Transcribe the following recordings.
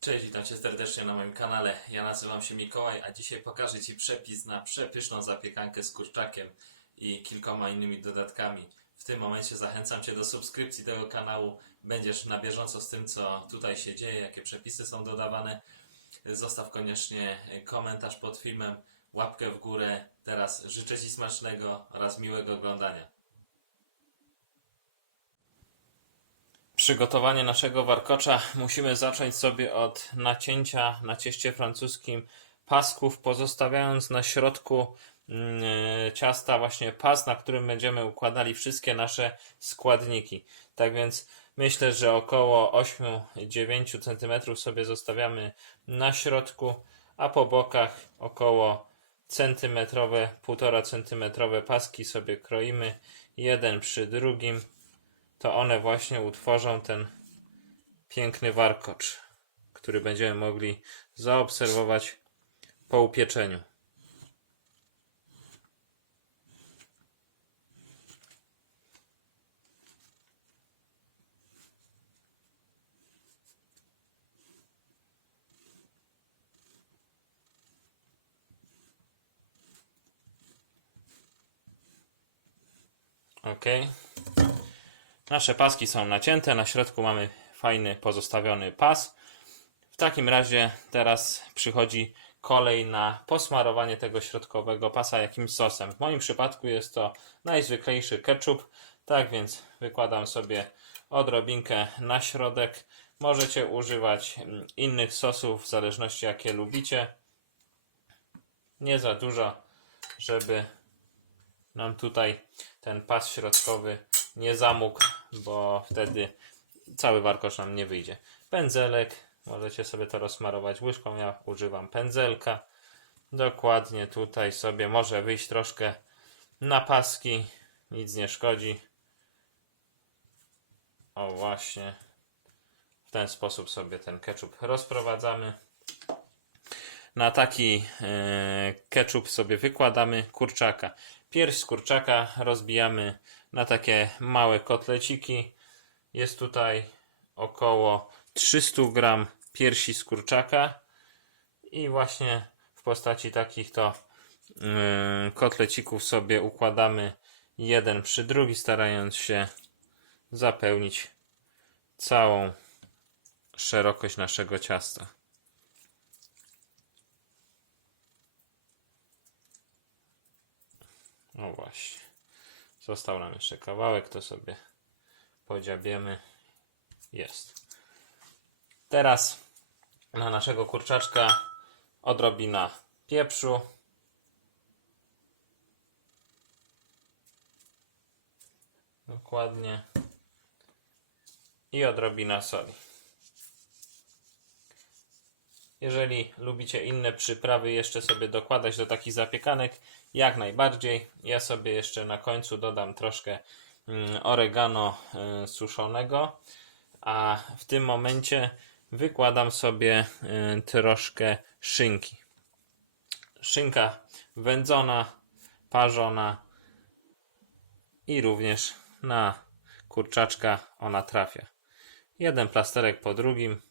Cześć, witam Cię serdecznie na moim kanale. Ja nazywam się Mikołaj, a dzisiaj pokażę Ci przepis na przepyszną zapiekankę z kurczakiem i kilkoma innymi dodatkami. W tym momencie zachęcam Cię do subskrypcji tego kanału. Będziesz na bieżąco z tym, co tutaj się dzieje, jakie przepisy są dodawane. Zostaw koniecznie komentarz pod filmem, łapkę w górę. Teraz życzę Ci smacznego oraz miłego oglądania. Przygotowanie naszego warkocza musimy zacząć sobie od nacięcia na cieście francuskim pasków, pozostawiając na środku mm, e, ciasta właśnie pas, na którym będziemy układali wszystkie nasze składniki. Tak więc myślę, że około 8-9 cm sobie zostawiamy na środku, a po bokach około centymetrowe, 1,5 centymetrowe paski sobie kroimy jeden przy drugim to one właśnie utworzą ten piękny warkocz, który będziemy mogli zaobserwować po upieczeniu. Okay. Nasze paski są nacięte, na środku mamy fajny pozostawiony pas. W takim razie teraz przychodzi kolej na posmarowanie tego środkowego pasa jakimś sosem. W moim przypadku jest to najzwyklejszy ketchup, tak więc wykładam sobie odrobinkę na środek. Możecie używać mm, innych sosów w zależności jakie lubicie. Nie za dużo, żeby nam tutaj ten pas środkowy nie zamógł, bo wtedy cały warkocz nam nie wyjdzie. Pędzelek, możecie sobie to rozsmarować łyżką, ja używam pędzelka. Dokładnie tutaj sobie może wyjść troszkę na paski, nic nie szkodzi. O właśnie, w ten sposób sobie ten ketchup rozprowadzamy. Na taki e, ketchup sobie wykładamy kurczaka. Pierś z kurczaka rozbijamy na takie małe kotleciki. Jest tutaj około 300 gram piersi z kurczaka i właśnie w postaci takich to yy, kotlecików sobie układamy jeden przy drugi, starając się zapełnić całą szerokość naszego ciasta. No właśnie. Został nam jeszcze kawałek, to sobie podziabiemy. Jest. Teraz na naszego kurczaczka odrobina pieprzu. Dokładnie. I odrobina soli. Jeżeli lubicie inne przyprawy jeszcze sobie dokładać do takich zapiekanek, jak najbardziej. Ja sobie jeszcze na końcu dodam troszkę mm, oregano y, suszonego, a w tym momencie wykładam sobie y, troszkę szynki. Szynka wędzona, parzona i również na kurczaczka ona trafia. Jeden plasterek po drugim.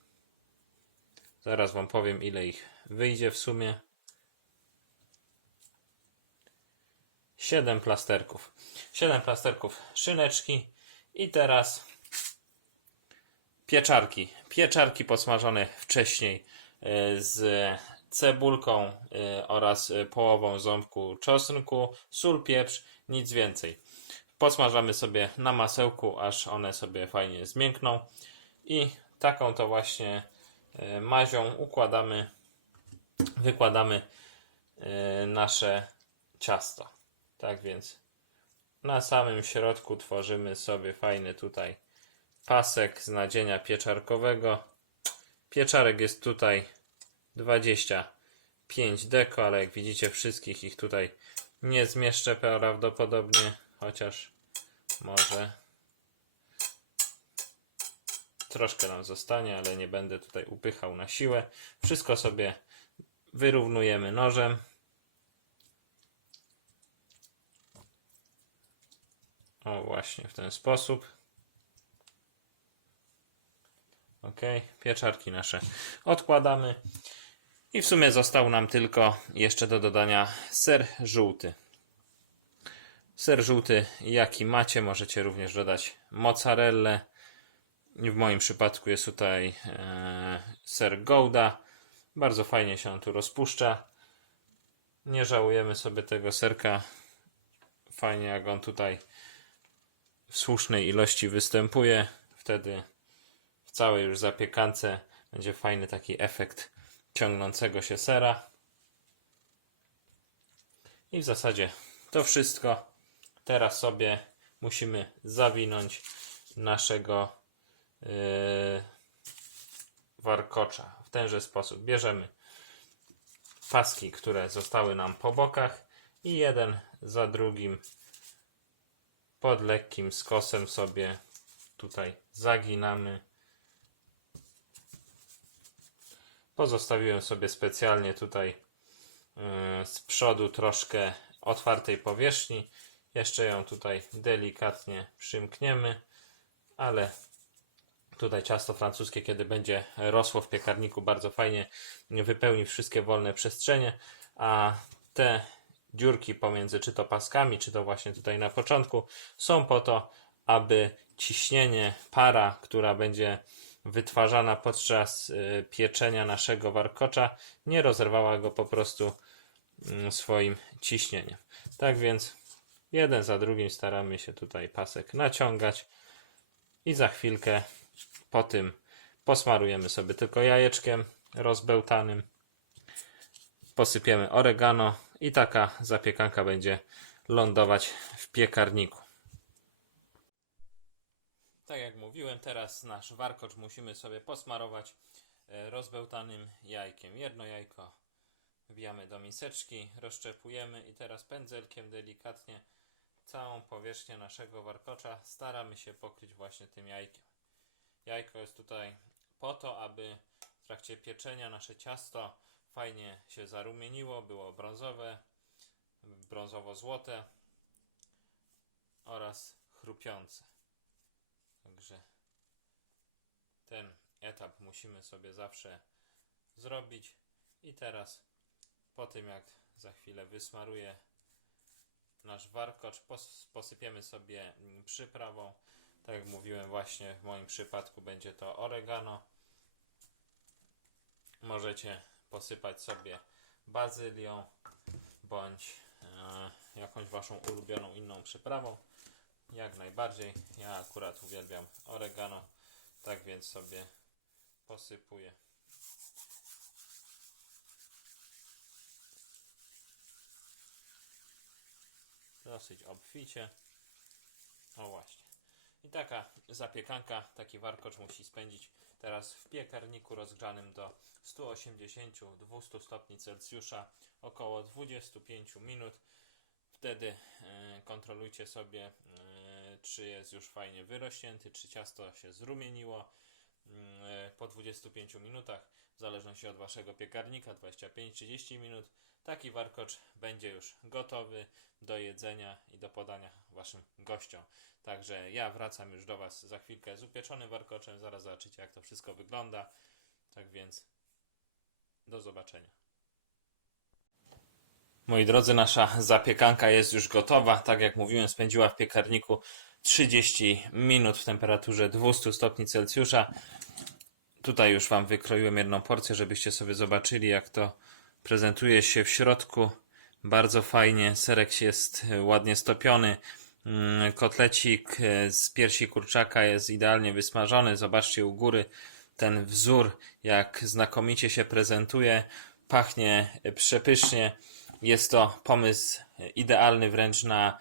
Zaraz Wam powiem, ile ich wyjdzie w sumie. 7 plasterków. 7 plasterków szyneczki i teraz pieczarki. Pieczarki podsmażone wcześniej e, z cebulką e, oraz połową ząbku czosnku, sól, pieprz, nic więcej. Podsmażamy sobie na masełku, aż one sobie fajnie zmiękną i taką to właśnie mazią układamy, wykładamy nasze ciasto. Tak więc na samym środku tworzymy sobie fajny tutaj pasek z nadzienia pieczarkowego. Pieczarek jest tutaj 25 deko, ale jak widzicie wszystkich ich tutaj nie zmieszczę prawdopodobnie, chociaż może troszkę nam zostanie, ale nie będę tutaj upychał na siłę. Wszystko sobie wyrównujemy nożem. O, właśnie w ten sposób. Ok, pieczarki nasze odkładamy. I w sumie został nam tylko jeszcze do dodania ser żółty. Ser żółty, jaki macie, możecie również dodać mozzarellę. W moim przypadku jest tutaj e, ser Gouda. Bardzo fajnie się on tu rozpuszcza. Nie żałujemy sobie tego serka. Fajnie jak on tutaj w słusznej ilości występuje. Wtedy w całej już zapiekance będzie fajny taki efekt ciągnącego się sera. I w zasadzie to wszystko. Teraz sobie musimy zawinąć naszego warkocza w tenże sposób. Bierzemy paski, które zostały nam po bokach i jeden za drugim pod lekkim skosem sobie tutaj zaginamy. Pozostawiłem sobie specjalnie tutaj yy, z przodu troszkę otwartej powierzchni. Jeszcze ją tutaj delikatnie przymkniemy, ale tutaj ciasto francuskie, kiedy będzie rosło w piekarniku, bardzo fajnie wypełni wszystkie wolne przestrzenie, a te dziurki pomiędzy czy to paskami, czy to właśnie tutaj na początku są po to, aby ciśnienie, para, która będzie wytwarzana podczas y, pieczenia naszego warkocza, nie rozerwała go po prostu mm, swoim ciśnieniem. Tak więc jeden za drugim staramy się tutaj pasek naciągać i za chwilkę po tym posmarujemy sobie tylko jajeczkiem rozbełtanym. Posypiemy oregano i taka zapiekanka będzie lądować w piekarniku. Tak jak mówiłem, teraz nasz warkocz musimy sobie posmarować e, rozbełtanym jajkiem. Jedno jajko wbijamy do miseczki, rozszczepujemy i teraz pędzelkiem delikatnie całą powierzchnię naszego warkocza staramy się pokryć właśnie tym jajkiem. Jajko jest tutaj po to, aby w trakcie pieczenia nasze ciasto fajnie się zarumieniło, było brązowe, brązowo-złote oraz chrupiące. Także ten etap musimy sobie zawsze zrobić. I teraz po tym jak za chwilę wysmaruję nasz warkocz, pos- posypiemy sobie przyprawą. Tak jak mówiłem właśnie w moim przypadku będzie to oregano. Możecie posypać sobie bazylią bądź e, jakąś waszą ulubioną inną przyprawą. Jak najbardziej. Ja akurat uwielbiam oregano, tak więc sobie posypuję. Dosyć obficie. O właśnie. I taka zapiekanka, taki warkocz musi spędzić teraz w piekarniku rozgrzanym do 180-200 stopni Celsjusza około 25 minut. Wtedy e, kontrolujcie sobie, e, czy jest już fajnie wyrośnięty, czy ciasto się zrumieniło. Mm, e, Po 25 minutach, w zależności od waszego piekarnika, 25-30 minut, taki warkocz będzie już gotowy do jedzenia i do podania waszym gościom. Także ja wracam już do was za chwilkę z upieczonym warkoczem, zaraz zobaczycie jak to wszystko wygląda. Tak więc do zobaczenia. Moi drodzy, nasza zapiekanka jest już gotowa. Tak jak mówiłem, spędziła w piekarniku 30 minut w temperaturze 200 stopni Celsjusza. Tutaj już Wam wykroiłem jedną porcję, żebyście sobie zobaczyli, jak to prezentuje się w środku. Bardzo fajnie, serek jest e, ładnie stopiony. Mm, Kotlecik e, z piersi kurczaka jest idealnie wysmażony. Zobaczcie u góry ten wzór, jak znakomicie się prezentuje. Pachnie e, przepysznie. Jest to pomysł idealny wręcz na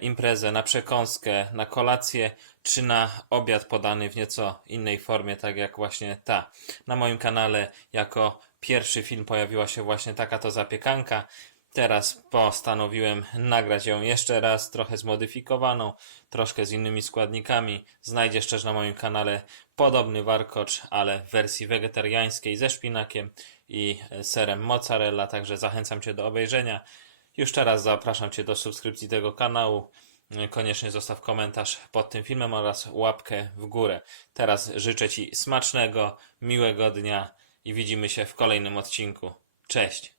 imprezę, na przekąskę, na kolację czy na obiad podany w nieco innej formie, tak jak właśnie ta. Na moim kanale jako pierwszy film pojawiła się właśnie taka to zapiekanka. Teraz postanowiłem nagrać ją jeszcze raz, trochę zmodyfikowaną, troszkę z innymi składnikami. Znajdziesz też na moim kanale podobny warkocz, ale w wersji wegetariańskiej ze szpinakiem i serem mozzarella, także zachęcam Cię do obejrzenia. Już teraz zapraszam Cię do subskrypcji tego kanału. Koniecznie zostaw komentarz pod tym filmem oraz łapkę w górę. Teraz życzę Ci smacznego, miłego dnia i widzimy się w kolejnym odcinku. Cześć!